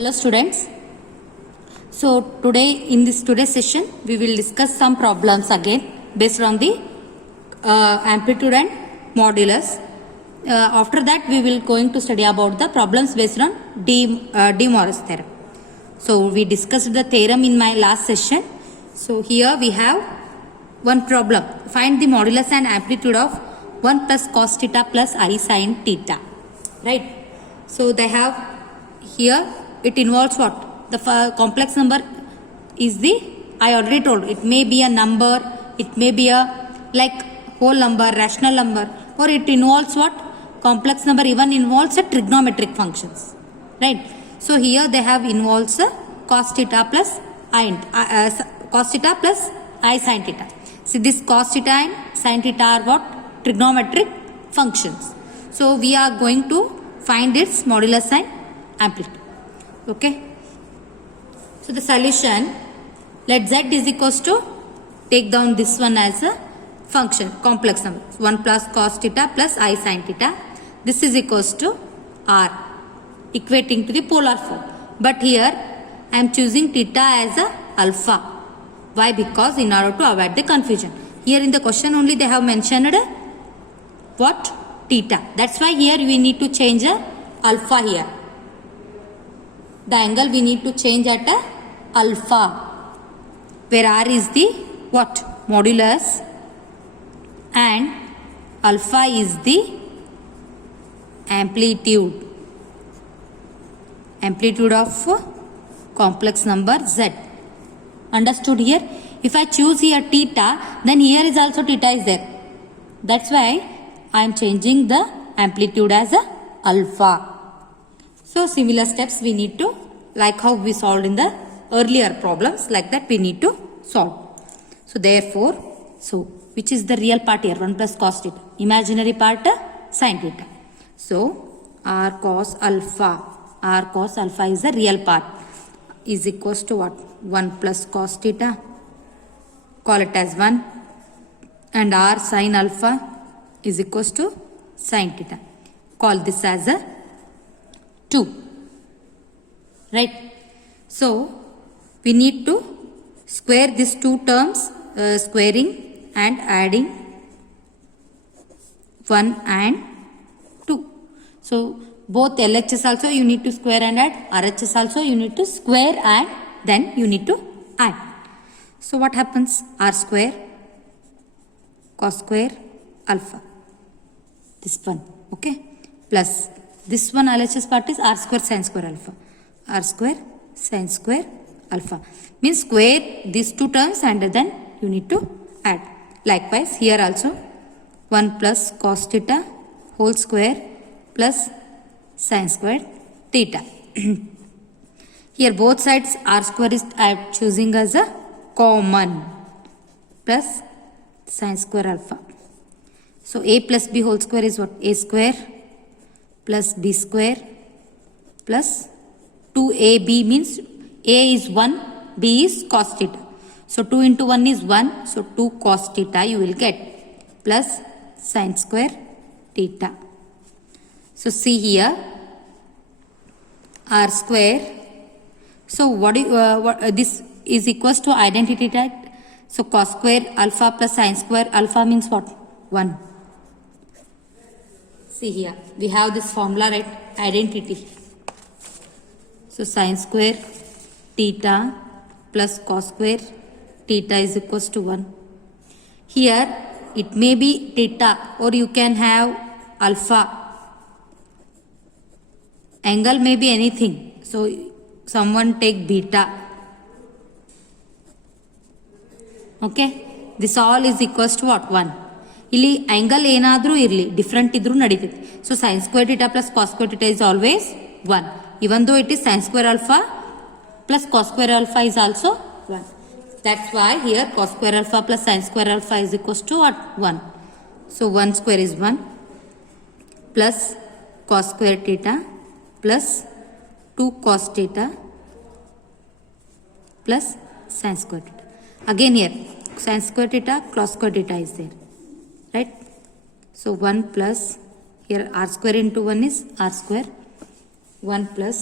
Hello students. So today in this today's session we will discuss some problems again based on the amplitude and modulus. After that we will going to study about the problems based on De Morris theorem. So we discussed the theorem in my last session. So here we have one problem. Find the modulus and amplitude of 1 plus cos theta plus I sin theta. Right. So they have here it involves what? The complex number is the, I already told, it may be a number, it may be a like whole number, rational number, or it involves what? Complex number even involves a trigonometric functions. Right. So here they have involves a cos theta plus cos theta plus I sin theta. See, this cos theta and sin theta are what? Trigonometric functions. So we are going to find its modulus and amplitude. Okay. So the solution, let z is equals to, take down this one as a function, complex number, 1 plus cos theta plus I sin theta. This is equals to r, equating to the polar form. But here I am choosing theta as a alpha. Why? Because in order to avoid the confusion. Here in the question only they have mentioned what? Theta. That's why here we need to change a alpha here. The angle we need to change at a alpha, where r is the what? Modulus, and alpha is the amplitude of complex number z. Understood here? If I choose here theta, then here is also theta is there. That's why I am changing the amplitude as a alpha. So similar steps we need to, like how we solved in the earlier problems, like that we need to solve. So therefore, which is the real part here? 1 plus cos theta. Imaginary part sin theta. So r cos alpha is the real part, is equals to what? 1 plus cos theta. Call it as 1. And r sin alpha is equals to sin theta. Call this as a 2. Right. So we need to square these two terms, squaring and adding 1 and 2. So both LHS also you need to square and add, RHS also you need to square and then you need to add. So what happens? R square cos square alpha, this one, okay, plus this one LHS part is r square sin square alpha. R square sin square alpha means square these two terms and then you need to add. Likewise here also 1 plus cos theta whole square plus sin square theta. Here both sides r square is I am choosing as a common, plus sin square alpha. So a plus b whole square is what? A square plus b square plus 2ab means a is 1, b is cos theta. So 2 into 1 is 1. So 2 cos theta you will get, plus sin square theta. So see here r square. So what this is equals to identity type. So cos square alpha plus sin square alpha means what? 1. See here, we have this formula, right? Identity. So sin square theta plus cos square theta is equals to 1. Here it may be theta or you can have alpha. Angle may be anything. So someone take beta. Okay. This all is equals to what? 1. ಇಲ್ಲಿ angle ಏನಾದರೂ ಇರಲಿ different ಇದ್ರೂ ನಡೀತೈತಿ. So sin square theta plus cos square theta is always 1. Even though it is sin square alpha plus cos square alpha is also 1. That's why here cos square alpha plus sin square alpha is equals to what? 1. So 1 square is 1 plus cos square theta plus 2 cos theta plus sin square theta. Again here sin square theta, cos square theta is there. Right. So 1 plus, here r square into 1 is r square, 1 plus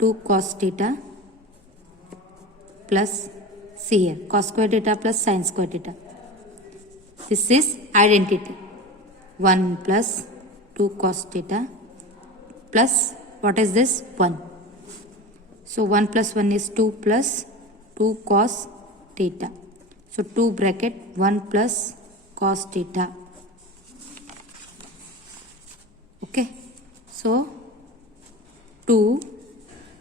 2 cos theta plus, see here, cos square theta plus sin square theta. This is identity. 1 plus 2 cos theta plus, what is this? 1. So 1 plus 1 is 2 plus 2 cos theta. So 2 bracket 1 plus cos theta. Okay. So 2.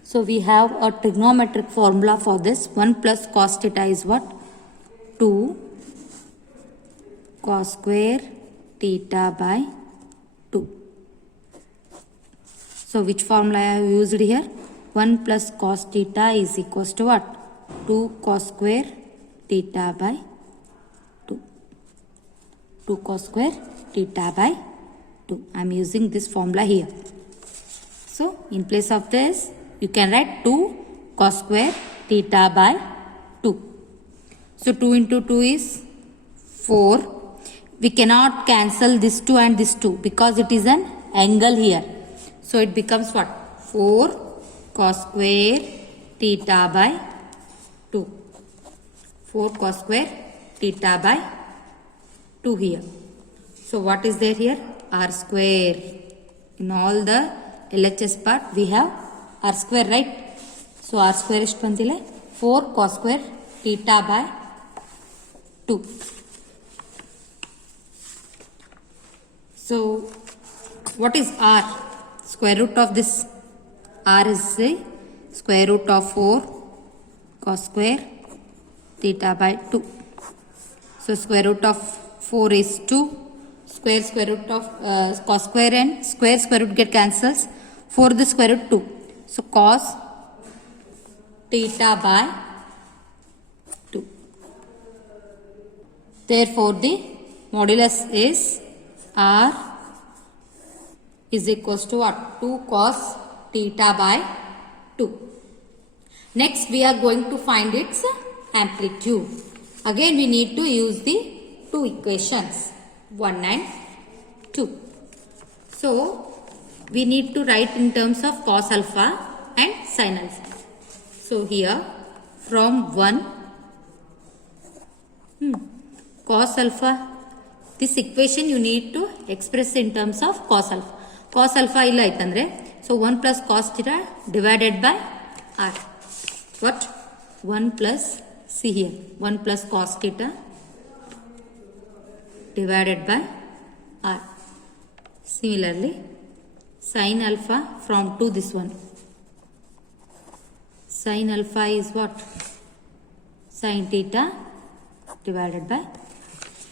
So we have a trigonometric formula for this. 1 plus cos theta is what? 2 cos square theta by 2. So which formula I have used here? 1 plus cos theta is equals to what? 2 cos square theta by 2. 2 cos square theta by 2. I am using this formula here. So in place of this, you can write 2 cos square theta by 2. So 2 into 2 is 4. We cannot cancel this 2 and this 2 because it is an angle here. So it becomes what? 4 cos square theta by 2. 4 cos square theta by 2 here. So what is there here? R square. In all the LHS part we have R square, right? So R square is 4 cos square theta by 2. So what is R? Square root of this. R is the square root of 4 cos square theta by 2. So square root of 4 is 2. Square root of cos square and square root get cancels. 4 the square root 2. So cos theta by 2. Therefore the modulus is R is equals to what? 2 cos theta by 2. Next we are going to find its amplitude. Again we need to use the two equations, 1 and 2. So we need to write in terms of cos alpha and sin alpha. So here from 1 cos alpha, this equation you need to express in terms of cos alpha. Cos alpha illa aitandre, so 1 plus cos theta divided by r. What? 1 plus, see here, 1 plus cos theta divided by r. Similarly, sin alpha from 2 this one. Sin alpha is what? Sin theta divided by.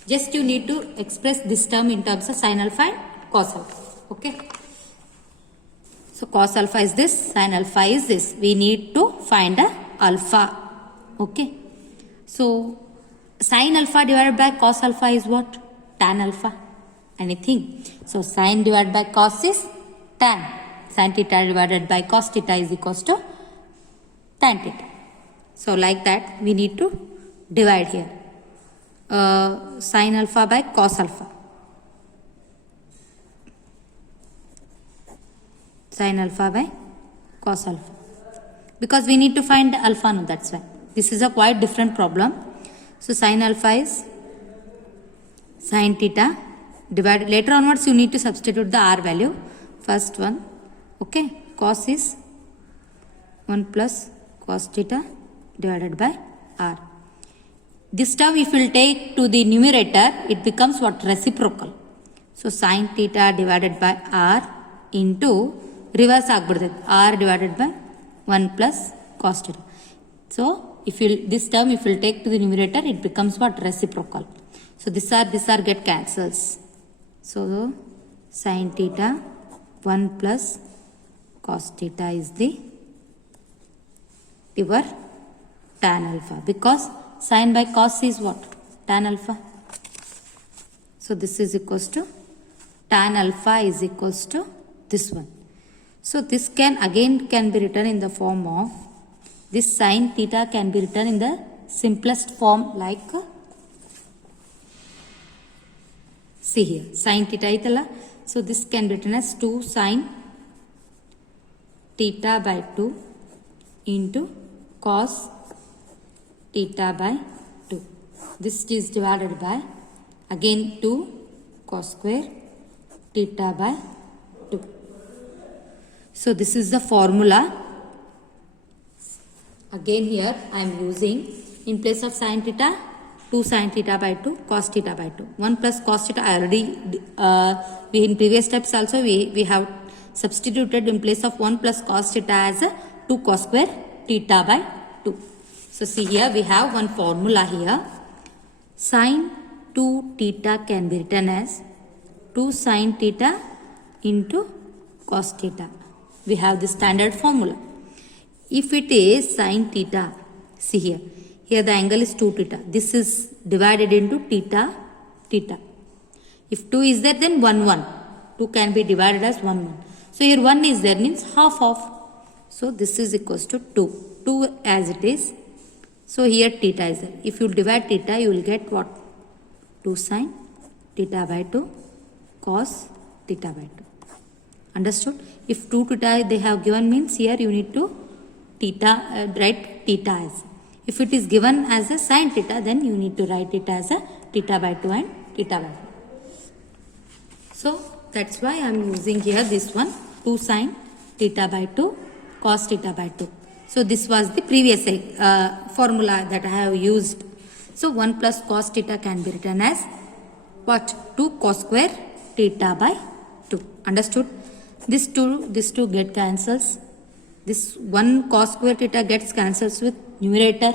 Just you need to express this term in terms of sin alpha and cos alpha. Okay. So cos alpha is this, sin alpha is this. We need to find a alpha. Okay. So sin alpha divided by cos alpha is what? Tan alpha. Anything. So sin divided by cos is tan. Sin theta divided by cos theta is equals to tan theta. So like that we need to divide here. Sin alpha by cos alpha. Sin alpha by cos alpha. Because we need to find alpha, no, that's why. This is a quite different problem. So sin alpha is sin theta divided. Later onwards you need to substitute the r value. First one. Okay. Cos is 1 plus cos theta divided by r. This term if you will take to the numerator, it becomes what? Reciprocal. So sin theta divided by r into reverse agbidde r divided by 1 plus cos theta. So if you this term if you will take to the numerator, it becomes what? Reciprocal. So this r get cancels. So sin theta 1 plus cos theta is the your tan alpha, because sin by cos is what? Tan alpha. So this is equals to tan alpha is equals to this one. So this can be written in the form of, this sin theta can be written in the simplest form like, see here, sin theta itala. So this can be written as 2 sin theta by 2 into cos theta by 2. This is divided by again 2 cos square theta by 2. So this is the formula. Again here I am using in place of sin theta 2 sin theta by 2 cos theta by 2. 1 plus cos theta I already we in previous steps also we have substituted in place of 1 plus cos theta as a 2 cos square theta by 2. So see here we have one formula here. Sin 2 theta can be written as 2 sin theta into cos theta. We have the standard formula. If it is sin theta, see here. Here the angle is 2 theta. This is divided into theta, theta. If 2 is there, then 1, 1. 2 can be divided as 1, 1. So here 1 is there means half of. So this is equals to 2. 2 as it is. So here theta is there. If you divide theta, you will get what? 2 sin theta by 2 cos theta by 2. Understood? If 2 theta they have given means here you need to write theta as. If it is given as a sin theta, then you need to write it as a theta by 2 and theta by 2. So that's why I am using here this one 2 sin theta by 2 cos theta by 2. So this was the previous formula that I have used. So 1 plus cos theta can be written as what? 2 cos square theta by 2. Understood? This 2 get cancels. This 1 cos square theta gets cancels with numerator.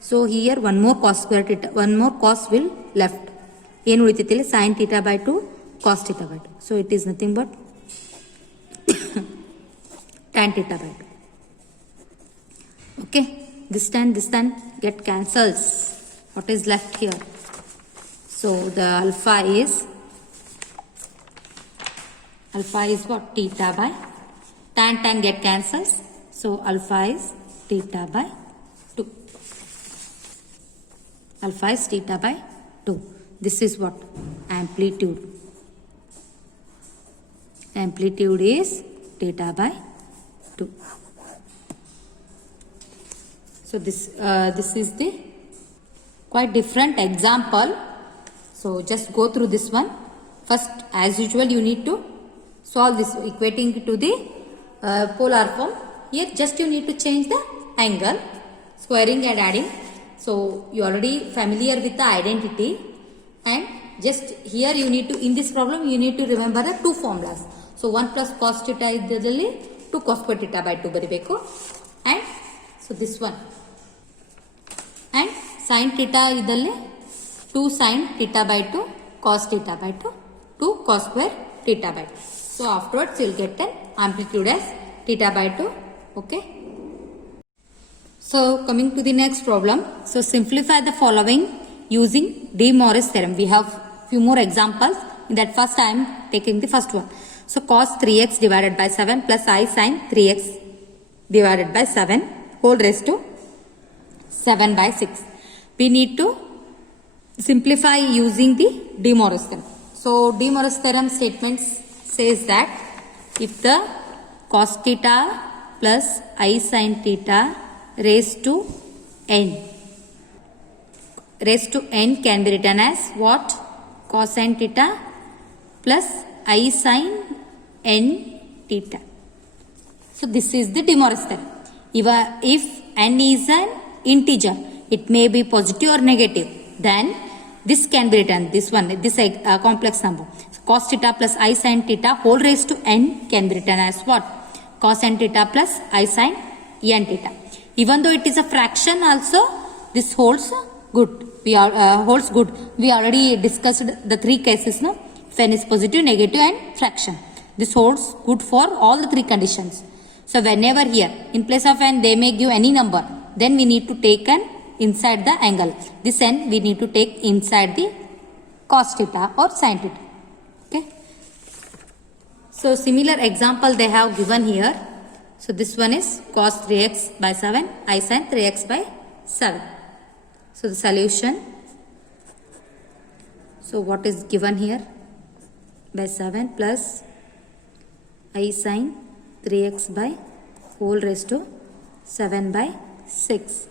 So here one more cos square theta, one more cos will left. ಏನು ಉಳಿತೈತಿಲ್ಲ sin theta by 2 cos theta by 2. So it is nothing but tan theta by 2. Okay, this tan get cancels. What is left here? So the alpha is what? Theta by tan get cancels. So alpha is theta by 2. Alpha is theta by 2. This is what? Amplitude. Amplitude is theta by 2. So this is the quite different example. So just go through this one. First, as usual, you need to solve this equating to the polar form. Here just you need to change the angle, squaring and adding. So you already familiar with the identity, and just here you need to, in this problem you need to remember the two formulas. So 1 plus cos theta idದಲ್ಲಿ 2 cos square theta by 2 ಬರಿಬೇಕು, and so this one, and sin theta idದಲ್ಲಿ 2 sin theta by 2 cos theta by 2 2 cos square theta by 2. So afterwards you will get an amplitude as theta by 2. Okay. So coming to the next problem. So simplify the following using De Moivre's theorem. We have few more examples. In that first I am taking the first one. So cos 3x divided by 7 plus I sin 3x divided by 7 whole raised to 7 by 6. We need to simplify using the De Moivre's theorem. So De Moivre's theorem statement says that if the cos theta plus I sin theta raised to n can be written as what? Cosine theta plus I sin n theta. So this is the De Moivre's theorem. If n is an integer, it may be positive or negative, then this can be written, this one, this complex number. So cos theta plus I sin theta whole raised to n can be written as what? Cos n theta plus I sin n theta. Even though it is a fraction also, this holds good. Holds good. We already discussed the three cases, no? If n is positive, negative and fraction. This holds good for all the three conditions. So whenever here, in place of n, they may give any number, then we need to take an inside the angle. This n we need to take inside the cos theta or sin theta. Okay. So similar example they have given here. So this one is cos 3x by 7, I sin 3x by 7. So the solution. So what is given here? By 7 plus I sin 3x by whole raised to 7 by 6.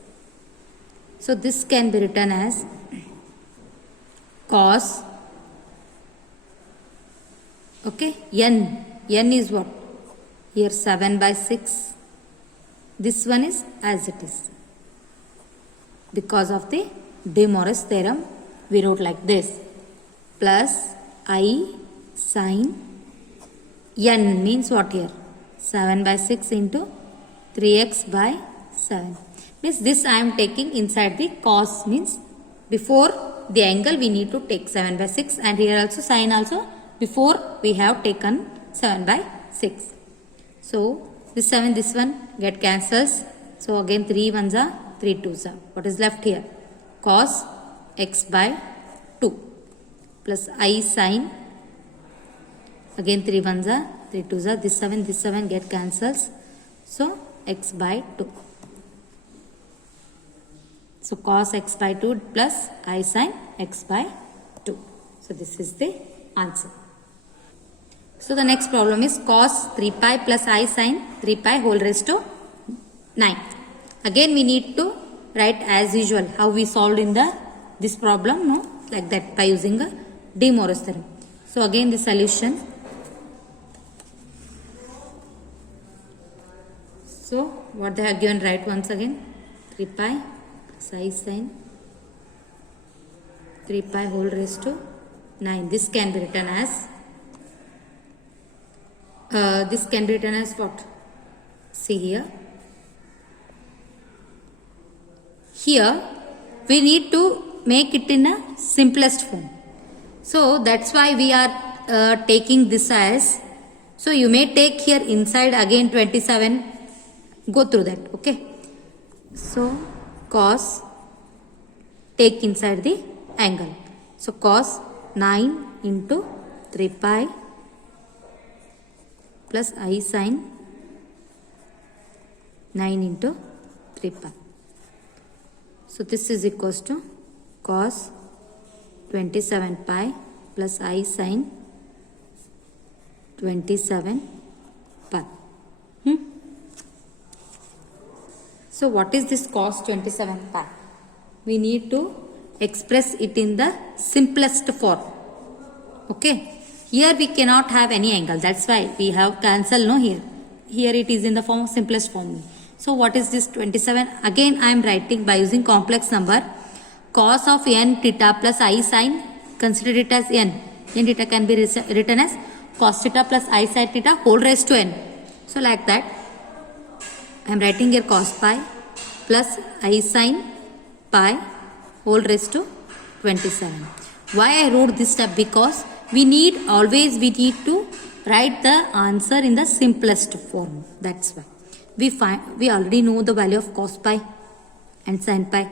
So this can be written as cos, okay, n is what? Here 7 by 6. This one is as it is. Because of the De Moivre's theorem, we wrote like this. Plus I sin n means what here? 7 by 6 into 3x by 7. Means this I am taking inside the cos, means before the angle we need to take 7 by 6, and here also sin also before we have taken 7 by 6. So this 7, this one get cancels. So again 3 ones are 3 twos are. What is left here? Cos x by 2 plus I sin, again 3 ones are 3 twos are. This 7 get cancels. So x by 2. So cos x by 2 plus I sin x by 2. So this is the answer. So the next problem is cos 3 pi plus I sin 3 pi whole raised to 9. Again we need to write as usual how we solved in this problem, no, like that, by using a De Moivre's theorem. So again the solution. So what they have given, write once again. 3 pi plus I sin 3 pi whole raised to 9. This can be written as what? See here. Here we need to make it in a simplest form. So that's why we are taking this as. So you may take here inside again 27. Go through that. Okay. So cos, take inside the angle. So cos 9 into 3 pi plus I sin 9 into 3 pi. So this is equals to cos 27 pi plus I sin 27 pi. So what is this cos 27 pi? We need to express it in the simplest form. Okay. Here we cannot have any angle. That's why we have cancel, no, here. Here it is in the form of simplest form. So what is this 27? Again I am writing by using complex number. Cos of n theta plus I sin, consider it as n. N theta can be written as cos theta plus I sin theta whole raised to n. So like that, I am writing here cos pi plus I sin pi whole raised to 27. Why I wrote this step? Because we need to write the answer in the simplest form. That's why we already know the value of cos pi and sin pi,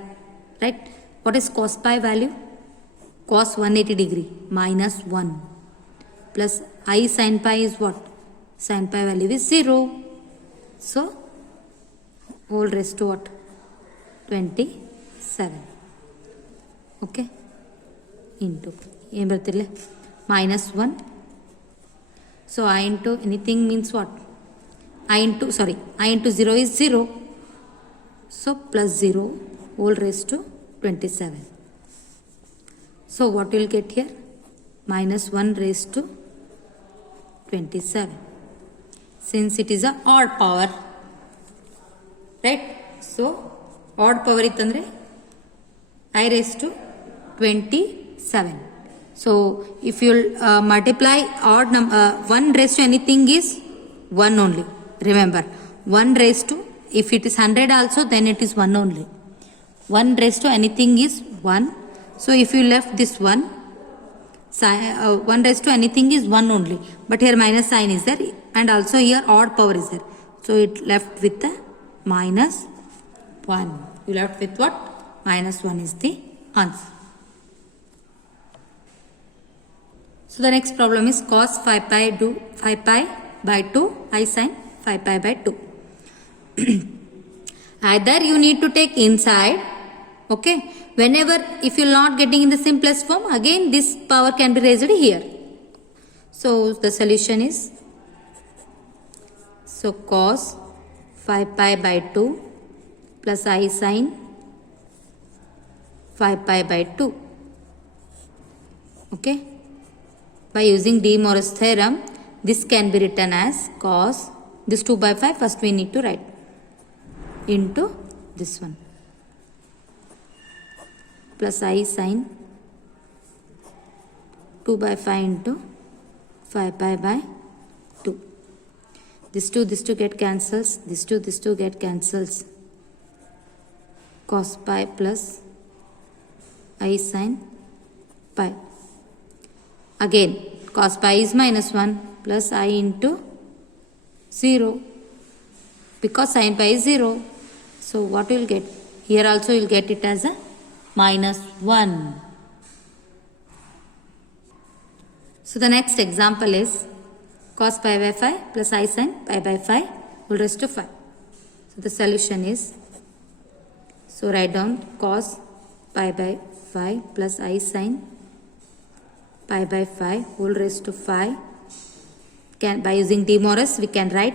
right? What is cos pi value? Cos 180 degree minus 1 plus I sin pi is what? Sin pi value is 0. So whole raised to what? 27. Okay, into minus 1. So I into anything means what? I into 0 is 0. So plus 0 whole raised to 27. So what will get here? Minus 1 raised to 27. Since it is a odd power, right? So odd power itandre I raised to 27. So if you multiply odd number, 1 raised to anything is 1 only. Remember, 1 raised to, if it is 100 also, then it is 1 only. 1 raised to anything is 1. So if you left this 1, 1 raised to anything is 1 only. But here minus sign is there, and also here odd power is there. So it left with the minus 1. You left with what? Minus 1 is the answer. So the next problem is cos 5 pi by 2 I sin 5 pi by 2. Either you need to take inside, okay. Whenever, if you are not getting in the simplest form, again this power can be raised here. So the solution is, so cos 5 pi by 2 plus I sine 5 pi by 2. Okay. By using De Moivre's theorem, this can be written as cos, this 2 by 5 first we need to write, into this one, plus I sine 2 by 5 into 5 pi by 2. This 2 get cancels, this 2 get cancels. Cos pi plus I sine pi. Again, cos pi is minus 1 plus I into 0. Because sin pi is 0. So what you will get? Here also you will get it as a minus 1. So the next example is cos pi by 5 plus I sine pi by 5 whole raised to 5. So the solution is, so write down cos pi by 5 plus I sine pi by 5 whole raised to 5. By using De Moivre's we can write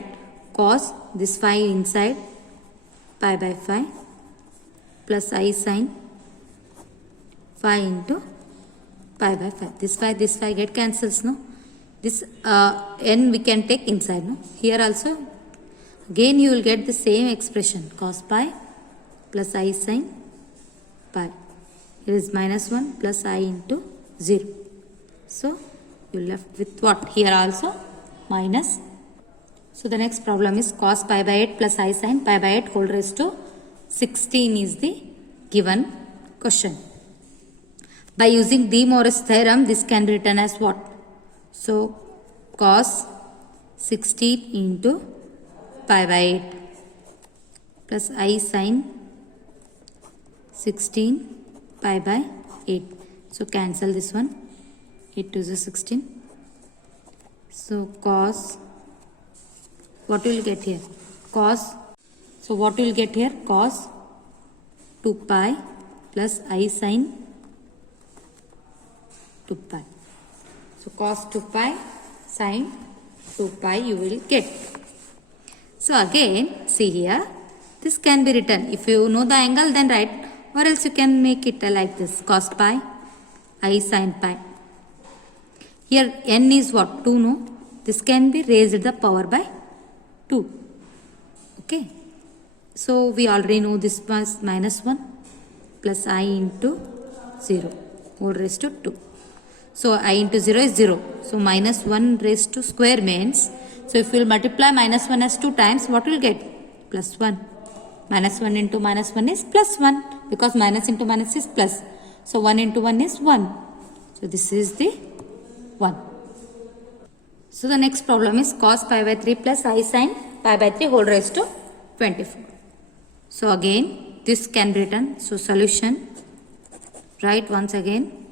cos, this 5 inside, pi by 5 plus I sine 5 into pi by 5. This 5 get cancels, no? This n we can take inside, no? Here also again you will get the same expression, cos pi plus I sine pi. Here is minus 1 plus I into 0. So you left with what? Here also minus. So the next problem is cos pi by 8 plus I sine pi by 8 whole raised to 16 is the given question. By using De Moivre's theorem, this can be written as what? So cos 16 into pi by 8 plus I sine 16 pi by 8. So cancel this one. 8 to the 16. So cos, what will you get here? Cos, so what will you get here? Cos 2 pi plus I sine 2 pi. So cos 2 pi sine 2 pi you will get. So again, see here, this can be written. If you know the angle, then write, or else you can make it like this, cos pi I sine pi. Here n is what? 2, no? This can be raised the power by 2. Okay. So we already know this was minus 1 plus I into 0 whole raised to 2. So I into 0 is 0. So minus 1 raised to square means, so if you will multiply minus 1 as 2 times, what will you get? Plus 1. Minus 1 into minus 1 is plus 1, because minus into minus is plus. So 1 into 1 is 1. So this is the 1. So the next problem is cos pi by 3 plus I sine pi by 3 whole raised to 24. So again this can be written. So solution, write once again,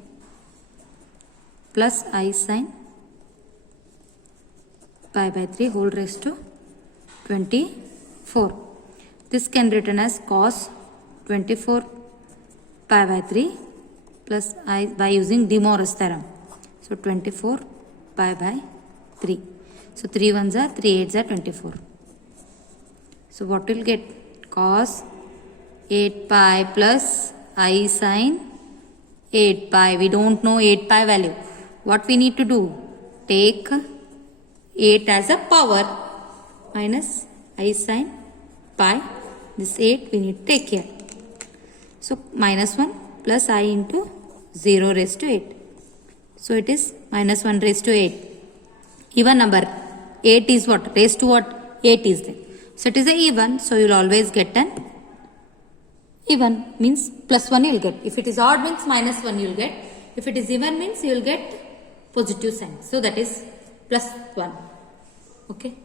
plus I sine pi by 3 whole raised to 24. This can be written as cos 24 pi by 3 plus I by using De Moivre's theorem. So 24 pi by 3. So 3 ones are 3 8s are 24. So what will get? Cos 8 pi plus I sine 8 pi. We don't know 8 pi value. What we need to do? Take 8 as a power minus I sine pi. This 8 we need to take here. So minus 1 plus I into 0 raised to 8. So it is minus 1 raised to 8. Even number 8 is what? Raised to what? 8 is there. So it is a even. So you will always get an even, means plus 1 you will get. If it is odd means minus 1 you will get. If it is even means you will get positive sign. So that is plus 1. Okay.